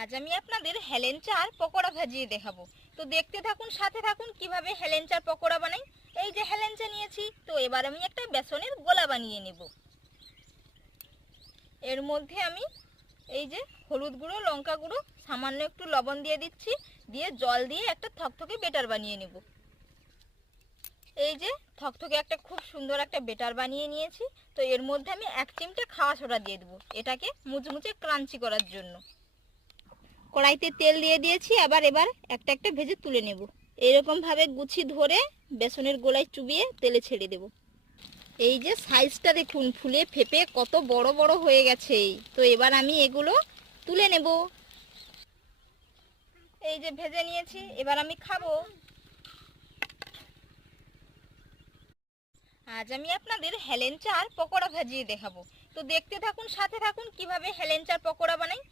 আজ আমি আপনাদের হেলেঞ্চার পকোড়া ভাজিয়ে দেখাবো। তো দেখতে থাকুন, সাথে থাকুন কিভাবে হেলেঞ্চার পকোড়া বানাই। এই যে হেলেঞ্চা নিয়েছি, তো এবার আমি একটা বেসনের গোলা বানিয়ে নেব। এর মধ্যে আমি এই যে হলুদ গুঁড়ো, লঙ্কা গুঁড়ো, সামান্য একটু লবণ দিয়ে দিচ্ছি, দিয়ে জল দিয়ে একটা থকথকে বেটার বানিয়ে নেব। এই যে থকথকে একটা খুব সুন্দর একটা বেটার বানিয়ে নিয়েছি। তো এর মধ্যে আমি 1 চিমটে খাওয়া সোডা দিয়ে দেবো, এটাকে মুচমুচে ক্রাঞ্চি করার জন্য। কড়াইতে তেল দিয়ে দিয়েছি, এবার একটা একটা ভেজে তুলে নেব। এরকম ভাবে গুছি ধরে বেসনের গোলায় চুবিয়ে তেলে ছেড়ে দেব। এই যে সাইজটা দেখুন, ফুলে ফেপে কত বড় বড় হয়ে গেছে। তো এবার আমি এগুলো তুলে নেব। এই যে ভেজে নিয়েছি, এবার আমি খাবো। আজ আমি আপনাদের হেলেঞ্চার পকোড়া ভাজিয়ে দেখাবো। তো দেখতে থাকুন, সাথে থাকুন কিভাবে হেলেঞ্চার পকোড়া বানাই।